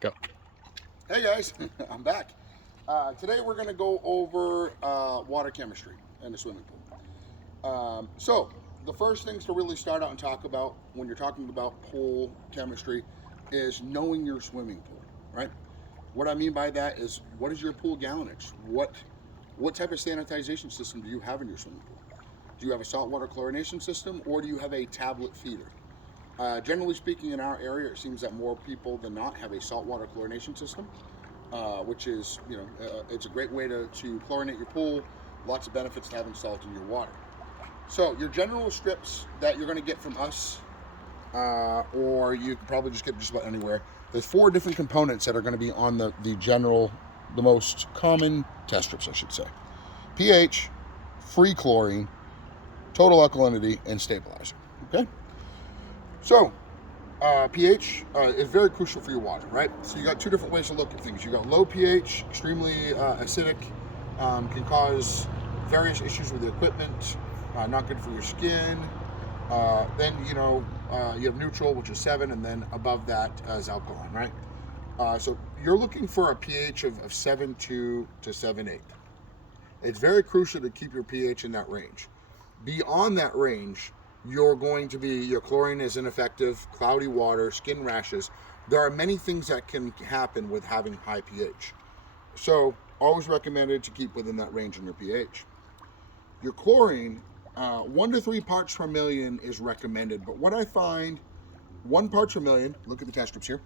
Go. Hey guys, I'm back. Today we're going to go over water chemistry in the swimming pool. So the first things to really start out and talk about when you're talking about pool chemistry is knowing your swimming pool, right? What I mean by that is what is your pool gallonage? What type of sanitization system do you have in your swimming pool? Do you have a saltwater chlorination system or do you have a tablet feeder? Generally speaking, in our area, it seems that more people than not have a saltwater chlorination system, which is, it's a great way to chlorinate your pool. Lots of benefits to having salt in your water. So your general strips that you're going to get from us, or you can probably just get just about anywhere. There's four different components that are going to be on the most common test strips, I should say: pH, free chlorine, total alkalinity, and stabilizer. Okay. So pH is very crucial for your water, right? So you got two different ways to look at things. You got low pH, extremely acidic, can cause various issues with the equipment, not good for your skin. Then you have neutral, which is 7, and then above that is alkaline, right? So you're looking for a pH of 7.2 to 7.8. It's very crucial to keep your pH in that range. Beyond that range, your chlorine is ineffective, cloudy water, skin rashes. There are many things that can happen with having high pH. So, always recommended to keep within that range in your pH. Your chlorine, 1 to 3 parts per million is recommended, but what I find, 1 parts per million, look at the test strips here.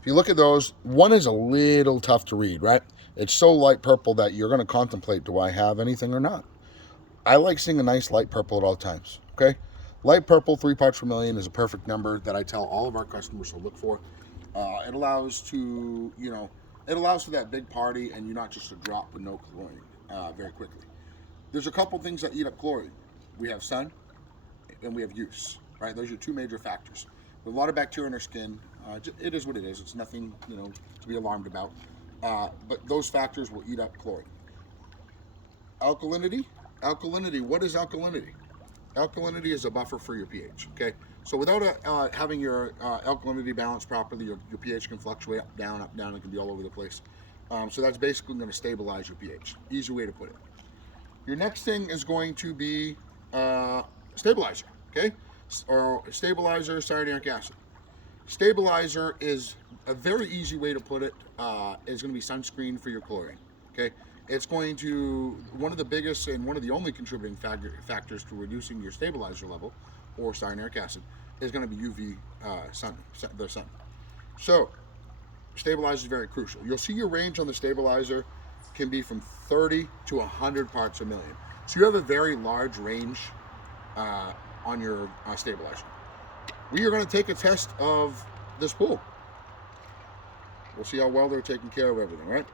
If you look at those, one is a little tough to read, right? It's so light purple that you're going to contemplate, do I have anything or not? I like seeing a nice light purple at all times, okay? Light purple, 3 parts per million is a perfect number that I tell all of our customers to look for. It allows it allows for that big party and you not just a drop with no chlorine very quickly. There's a couple things that eat up chlorine. We have sun and we have use, right? Those are your two major factors. With a lot of bacteria in our skin, it is what it is. It's nothing, to be alarmed about. But those factors will eat up chlorine. Alkalinity. Alkalinity. What is alkalinity? Alkalinity is a buffer for your pH. Okay, so without having your alkalinity balanced properly, your pH can fluctuate up, down. It can be all over the place. So that's basically going to stabilize your pH. Easy way to put it. Your next thing is going to be stabilizer. Okay, or stabilizer, cyanuric acid. Stabilizer is a very easy way to put it. Is going to be sunscreen for your chlorine. Okay, it's going to one of the biggest and one of the only contributing factors to reducing your stabilizer level or cyanuric acid is going to be UV the sun. So stabilizer is very crucial. You'll see your range on the stabilizer can be from 30 to 100 parts per million. So you have a very large range on your stabilizer. We are going to take a test of this pool. We'll see how well they're taking care of everything, right?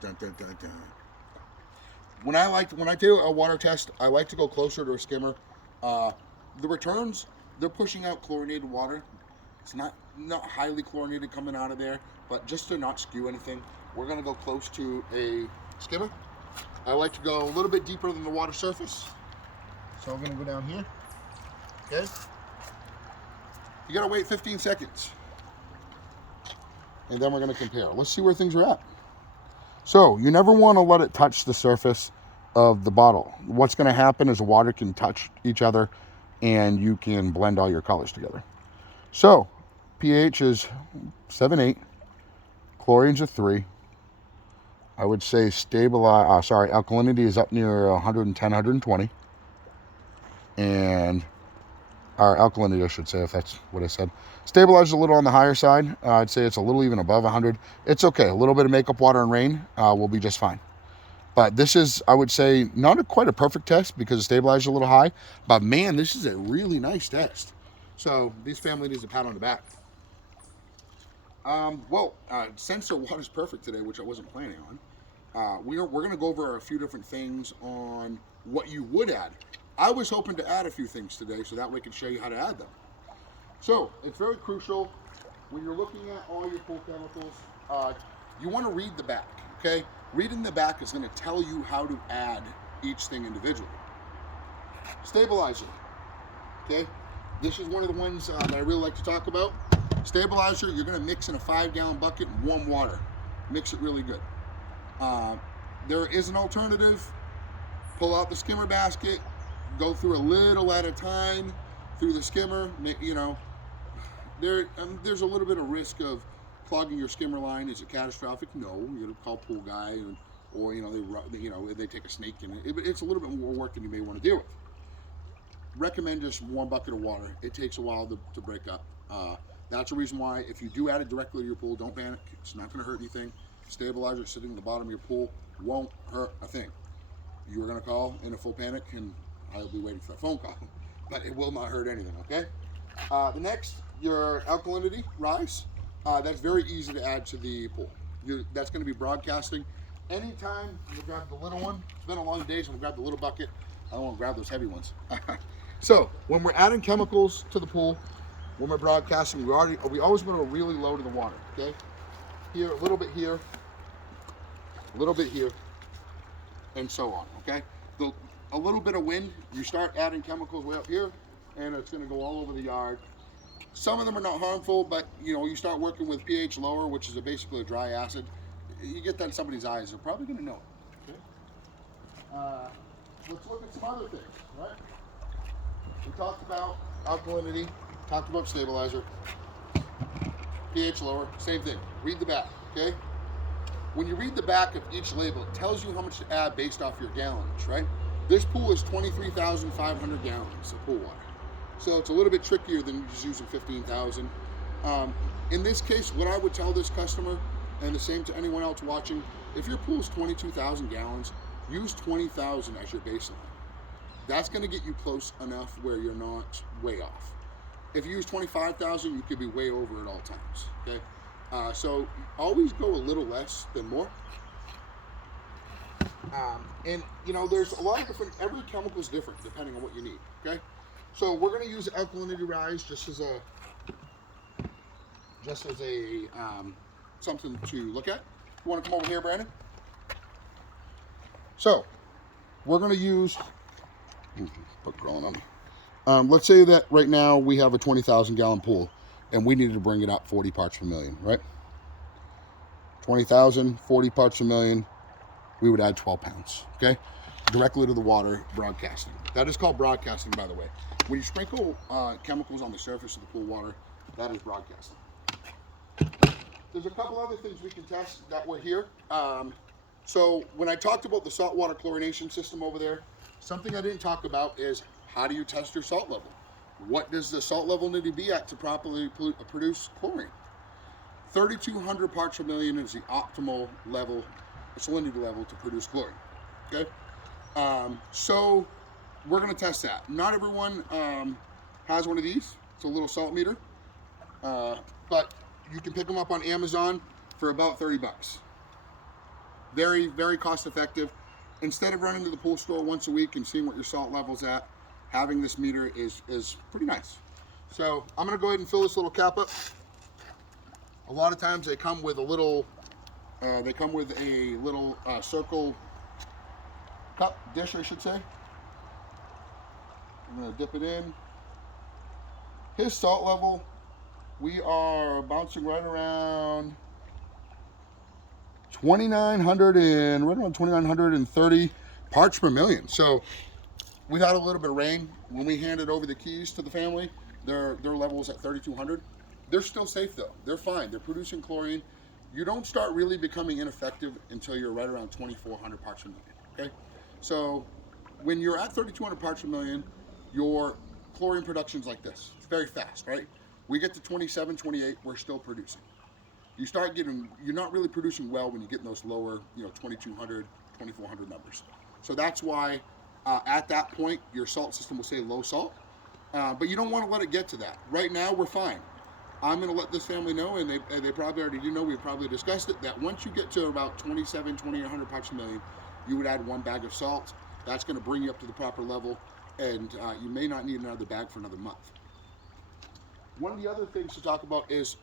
Dun, dun, dun, dun. When I do a water test, I like to go closer to a skimmer. The returns, they're pushing out chlorinated water. It's not highly chlorinated coming out of there, but just to not skew anything, we're gonna go close to a skimmer. I like to go a little bit deeper than the water surface. So I'm gonna go down here. Okay. You gotta wait 15 seconds. And then we're gonna compare. Let's see where things are at. So you never want to let it touch the surface of the bottle. What's going to happen is the water can touch each other and you can blend all your colors together. So pH is 7.8, chlorine's a 3. I would say alkalinity is up near 110, 120. And our alkalinity, I should say, if that's what I said. Stabilizer's a little on the higher side. I'd say it's a little even above 100. It's okay. A little bit of makeup water and rain will be just fine. But this is, I would say, not quite a perfect test because the stabilizer's a little high. But man, this is a really nice test. So this family needs a pat on the back. Since the water's perfect today, which I wasn't planning on, we're going to go over a few different things on what you would add. I was hoping to add a few things today so that way I can show you how to add them. So it's very crucial when you're looking at all your pool chemicals, you want to read the back, okay? Reading the back is going to tell you how to add each thing individually. Stabilizer, okay? This is one of the ones that I really like to talk about. Stabilizer, you're gonna mix in a 5-gallon bucket in warm water. Mix it really good. There is an alternative. Pull out the skimmer basket, go through a little at a time through the skimmer. You know, there's a little bit of risk of clogging your skimmer line. Is it catastrophic? No. You gotta call pool guy, or they take a snake in it. It's a little bit more work than you may want to deal with. Recommend just one bucket of water. It takes a while to break up. That's the reason why if you do add it directly to your pool, don't panic. It's not going to hurt anything. Stabilizer sitting at the bottom of your pool won't hurt a thing. You are going to call in a full panic, and I'll be waiting for that phone call. But it will not hurt anything, okay? The next, your alkalinity rise. That's very easy to add to the pool. That's going to be broadcasting. Anytime you grab the little one, it's been a long day, so I'm going to grab the little bucket. I don't want to grab those heavy ones. So when we're adding chemicals to the pool, when we're broadcasting, we always want to really low to the water, okay? Here, a little bit here, a little bit here, and so on, okay? A little bit of wind, you start adding chemicals way up here, and it's going to go all over the yard. Some of them are not harmful, but you start working with pH lower, which is basically a dry acid. You get that in somebody's eyes, they're probably going to know it. Okay? Let's look at some other things, right? We talked about alkalinity, talked about stabilizer, pH lower, same thing. Read the back, okay? When you read the back of each label, it tells you how much to add based off your gallonage, right? This pool is 23,500 gallons of pool water. So it's a little bit trickier than just using 15,000. In this case, what I would tell this customer, and the same to anyone else watching, if your pool is 22,000 gallons, use 20,000 as your baseline. That's going to get you close enough where you're not way off. If you use 25,000, you could be way over at all times, okay? So always go a little less than more. And there's a lot of different, every chemical is different depending on what you need, okay? So we're going to use alkalinity rise just as a something to look at. You want to come over here, Brandon? So we're going to use, put growing on me. Let's say that right now we have a 20,000 gallon pool and we needed to bring it up 40 parts per million, right? 20,000, 40 parts per million, we would add 12 pounds, okay? Directly to the water, broadcasting. That is called broadcasting, by the way. When you sprinkle chemicals on the surface of the pool water, that is broadcasting. There's a couple other things we can test that were here. So when I talked about the saltwater chlorination system over there, something I didn't talk about is how do you test your salt level? What does the salt level need to be at to properly produce chlorine? 3,200 parts per million is the optimal level, salinity level to produce chlorine, okay? So we're gonna test that. Not everyone has one of these. It's a little salt meter, but you can pick them up on Amazon for about 30 bucks. Very, very cost effective. Instead of running to the pool store once a week and seeing what your salt level's at, having this meter is pretty nice. So I'm gonna go ahead and fill this little cap up. A lot of times they come with a little, circle cup, dish I should say. I'm gonna dip it in. His salt level, we are bouncing right around 2,930 parts per million. So we've had a little bit of rain. When we handed over the keys to the family, their level was at 3,200. They're still safe though. They're fine. They're producing chlorine. You don't start really becoming ineffective until you're right around 2,400 parts per million, okay? So when you're at 3,200 parts per million, your chlorine production is like this. It's very fast, right? We get to 27, 28, we're still producing. You're not really producing well when you get in those lower, 2,200, 2,400 numbers. So that's why at that point, your salt system will say low salt, but you don't want to let it get to that. Right now, we're fine. I'm going to let this family know, and they probably already do know, we've probably discussed it, that once you get to about 27, 2,800 parts per million, you would add one bag of salt. That's going to bring you up to the proper level, and you may not need another bag for another month. One of the other things to talk about is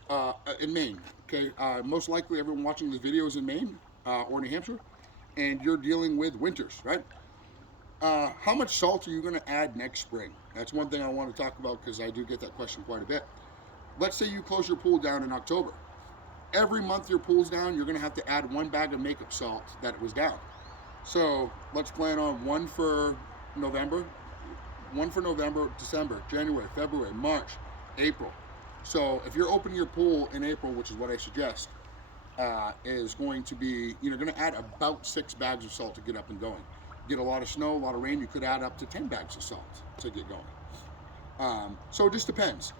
in Maine, okay? Most likely everyone watching this video is in Maine or New Hampshire, and you're dealing with winters, right? How much salt are you going to add next spring? That's one thing I want to talk about because I do get that question quite a bit. let's say you close your pool down in October. Every month your pool's down, you're gonna have to add 1 bag of makeup salt that it was down. So let's plan on one for November, December, January, February, March, April. So if you're opening your pool in April, which is what I suggest, is going to be, you're going to add about 6 bags of salt to get up and going. Get a lot of snow, a lot of rain, you could add up to 10 bags of salt to get going. So it just depends.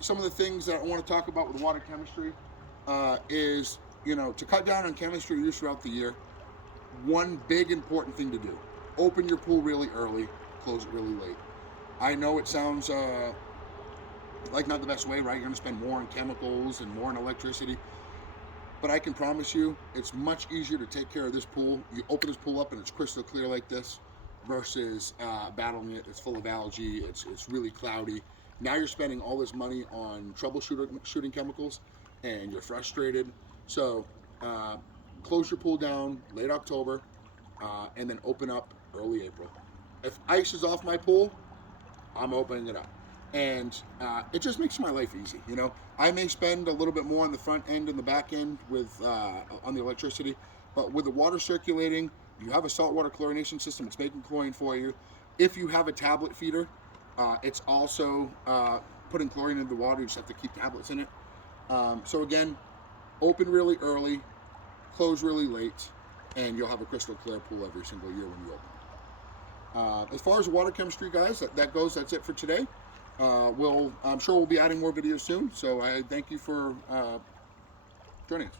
Some of the things that I want to talk about with water chemistry is, to cut down on chemistry use throughout the year, one big important thing to do: open your pool really early, close it really late. I know it sounds like not the best way, right? You're going to spend more on chemicals and more on electricity. But I can promise you, it's much easier to take care of this pool. You open this pool up and it's crystal clear like this versus battling it. It's full of algae. It's really cloudy. Now you're spending all this money on troubleshooting chemicals and you're frustrated. So close your pool down late October and then open up early April. If ice is off my pool, I'm opening it up. And it just makes my life easy, I may spend a little bit more on the front end and the back end with on the electricity, but with the water circulating, you have a saltwater chlorination system. It's making chlorine for you. If you have a tablet feeder, it's also putting chlorine into the water. You just have to keep tablets in it. So again, open really early, close really late, and you'll have a crystal clear pool every single year when you open. As far as water chemistry, guys, that goes. That's it for today. I'm sure we'll be adding more videos soon, so I thank you for joining us.